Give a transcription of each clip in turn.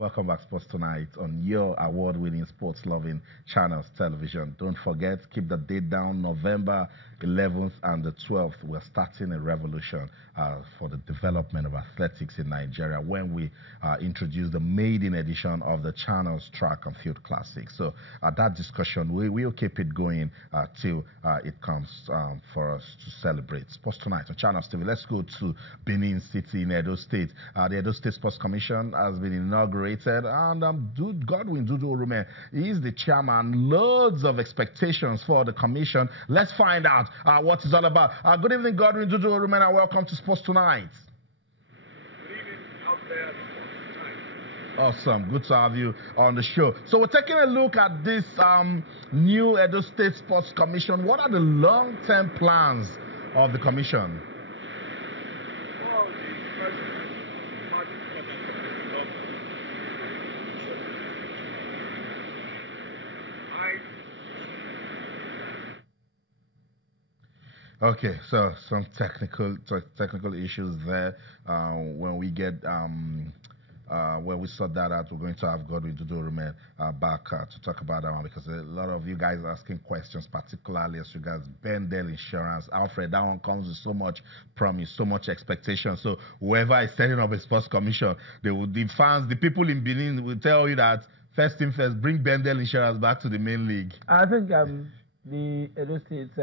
Welcome back, Sports Tonight, on your award-winning, sports-loving channels television. Don't forget, keep the date down, November 11th and the 12th. We're starting a revolution for the development of athletics in Nigeria when we introduce the maiden edition of the channel's Track and Field Classic. So that discussion, we'll keep it going till it comes for us to celebrate. Sports Tonight on Channels TV. Let's go to Benin City in Edo State. The Edo State Sports Commission has been inaugurated, and Godwin Dudu Orume is the chairman. Loads of expectations for the commission. Let's find out what it's all about. Good evening, Godwin Dudu Orume, and welcome to Sports Tonight. Good evening out there at Sports Tonight. Awesome. Good to have you on the show. So we're taking a look at this new Edo State Sports Commission. What are the long-term plans of the commission? Well, the president, Martin Kenneth, Okay, so some technical issues there. When we get when we sort that out, we're going to have Godwin Dudu Orume back to talk about that one, because a lot of you guys are asking questions, particularly as regards Bendel Insurance. Alfred, that one comes with so much promise, so much expectation. So whoever is setting up a sports commission, the fans, the people in Benin will tell you that first thing first, bring Bendel Insurance back to the main league. I think the Edo State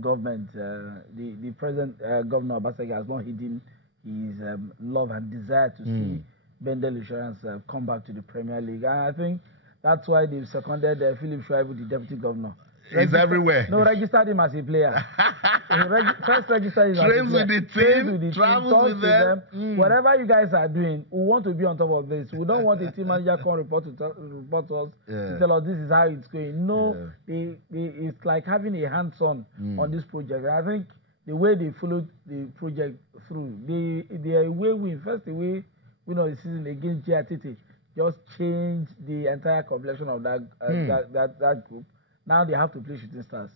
government, the present governor Obaseki has not hidden his love and desire to see Bendel Insurance come back to the Premier League. And I think that's why they've seconded Philip Shuaibu, the deputy governor. He's everywhere. No, registered him as a player. First registered him Trains as a player. with the team, travels with them. Whatever you guys are doing, we want to be on top of this. We don't want a team manager come report to us to tell us this is how it's going. No, it's like having a hands-on on this project. And I think the way they followed the project through, the away win, first away win of the season against JRTT, just changed the entire complexion of that that group. Now they have to play Shooting Stars.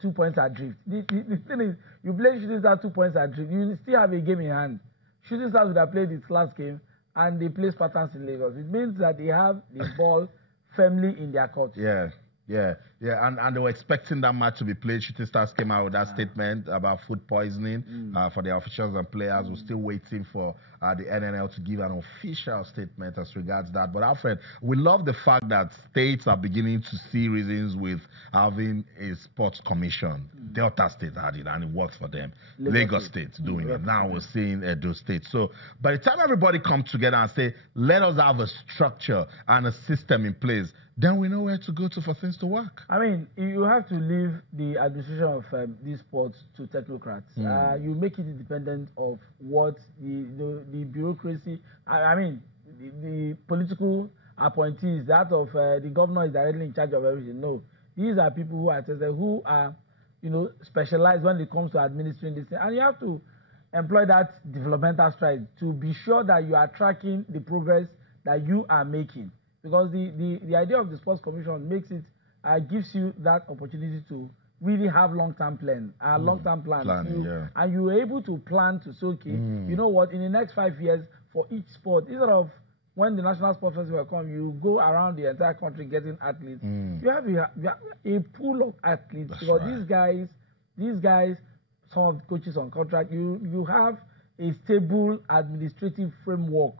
2 points adrift. The thing is, you play Shooting Stars 2 points adrift, you still have a game in hand. Shooting Stars would have played its last game, and they play Spartans in Lagos. It means that they have the ball firmly in their court. Yeah, and they were expecting that match to be played. Shooting Stars came out with that statement about food poisoning for the officials and players. We're still waiting for the NNL to give an official statement as regards that. But Alfred, we love the fact that states are beginning to see reasons with having a sports commission. Delta State had it, and it works for them. Lagos State doing it. Now we're seeing Edo State. So by the time everybody comes together and say, let us have a structure and a system in place, then we know where to go to for things to work. I mean, you have to leave the administration of these sports to technocrats. You make it independent of what the bureaucracy, I mean, the political appointees, that of the governor is directly in charge of everything. No, these are people who are tested, who are, specialized when it comes to administering this thing. And you have to employ that developmental stride to be sure that you are tracking the progress that you are making. Because the idea of the sports commission makes it, gives you that opportunity to really have long-term plans, and you're able to plan to say, okay, you know what, in the next 5 years for each sport, instead of when the National Sports Festival come, you go around the entire country getting athletes. You have a pool of athletes. That's because right. these guys, some of the coaches on contract, you have a stable administrative framework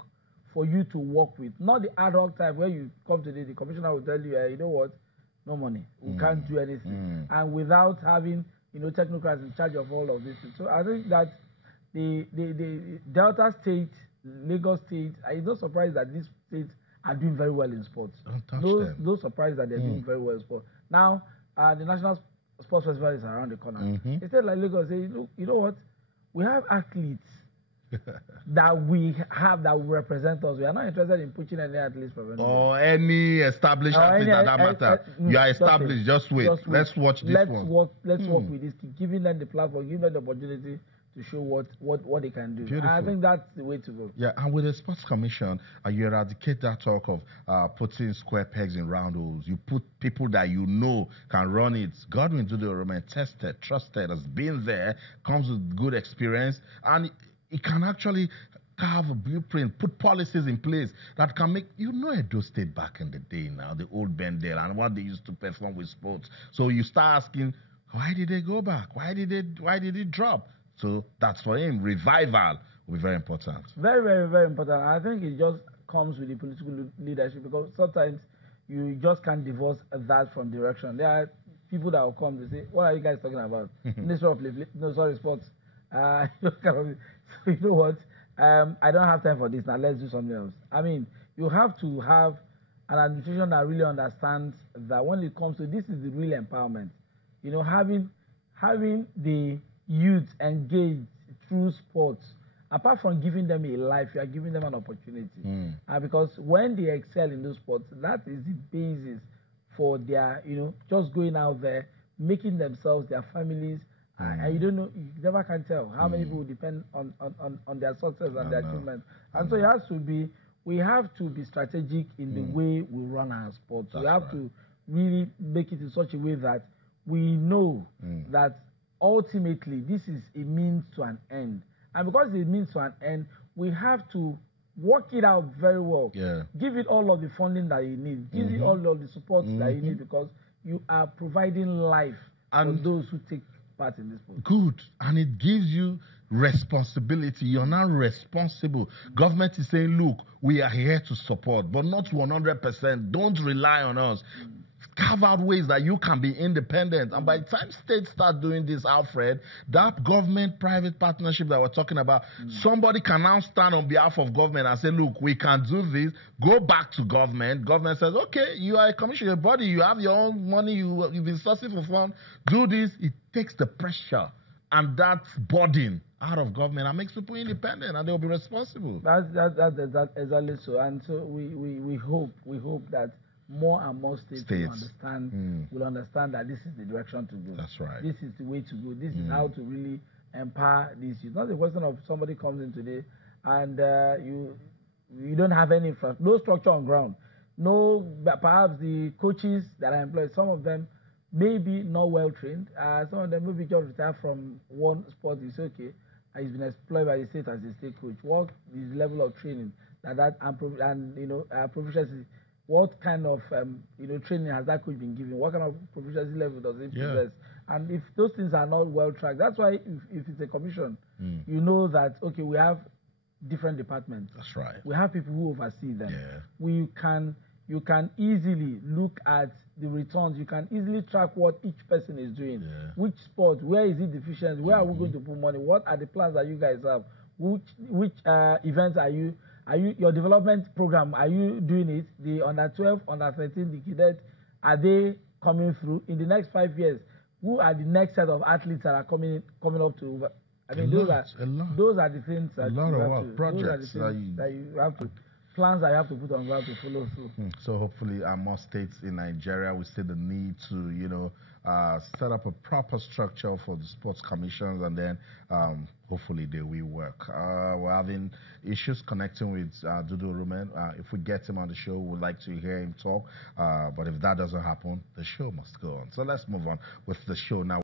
for you to work with, not the ad hoc type where you come today, the commissioner will tell you, you know what, no money, we can't do anything, and without having technocrats in charge of all of this. So I think that the Delta State, Lagos State, I'm not surprised that these states are doing very well in sports. Those surprised that they're doing very well in sports. Now the National Sports Festival is around the corner. Instead, like Lagos, say, look, you know what, we have athletes that we have that will represent us. We are not interested in pushing any athletes from or any established athlete that matter. You are established. Just wait. Let's watch this one. Let's work with this, giving them the platform, giving them the opportunity to show what they can do. Beautiful. I think that's the way to go. Yeah, and with the sports commission, you eradicate that talk of putting square pegs in round holes. You put people that you know can run it. Godwin Dudu Orume, tested, trusted, has been there, comes with good experience, and it can actually carve a blueprint, put policies in place that can make, Edo State back in the day now, the old Bendel and what they used to perform with sports. So you start asking, why did they go back? Why did it drop? So that's for him. Revival will be very important. Very, very, very important. I think it just comes with the political leadership, because sometimes you just can't divorce that from direction. There are people that will come to say, what are you guys talking about? Minister of sports. So you know what? I don't have time for this now. Let's do something else. I mean, you have to have an administration that really understands that when it comes to this is the real empowerment. Having the youth engaged through sports, apart from giving them a life, you are giving them an opportunity. Because when they excel in those sports, that is the basis for their, just going out there, making themselves, their families, and you don't know, you never can tell how many people depend on their success and their achievement. And so we have to be strategic in the way we run our sports. We have to really make it in such a way that we know that ultimately this is a means to an end. And because it means to an end, we have to work it out very well. Yeah. Give it all of the funding that you need. Give it all of the support that you need, because you are providing life for those who take part in this sport. Good. And it gives you responsibility. You're now responsible. Government is saying, look, we are here to support, but not 100%. Don't rely on us. Carve out ways that you can be independent. And by the time states start doing this, Alfred, that government-private partnership that we're talking about, somebody can now stand on behalf of government and say, look, we can do this. Go back to government. Government says, okay, you are a commissioner body. You have your own money. You've been sourcing for fund. Do this. It takes the pressure and that burden out of government and makes people independent, and they'll be responsible. That's exactly so. And so we hope that more and more states will understand that this is the direction to go. That's right. This is the way to go. This is how to really empower these youth. Not a question of somebody comes in today and you don't have any no structure on ground. No, perhaps the coaches that are employed, some of them may be not well trained. Some of them may be just retired from one sport. You say, okay, he's been employed by the state as a state coach. What is the level of training proficiency? What kind of training has that coach been given? What kind of proficiency level does he possess? And if those things are not well tracked, that's why if it's a commission, you know that, okay, we have different departments. That's right. We have people who oversee them. Yeah. You can easily look at the returns. You can easily track what each person is doing. Yeah. Which sport, where is it deficient? Where are we going to put money? What are the plans that you guys have? Which events are you your development program, are you doing it? The under 12, under 13, the cadet, are they coming through in the next 5 years? Who are the next set of athletes that are coming up to? I mean, those are the things that projects that you have to, plans that you have to put on ground to follow through. So hopefully more states in Nigeria will see the need to, set up a proper structure for the sports commissions, and then hopefully they will work. We're having issues connecting with Dudu Rumen. If we get him on the show, we'd like to hear him talk. But if that doesn't happen, the show must go on. So let's move on with the show now.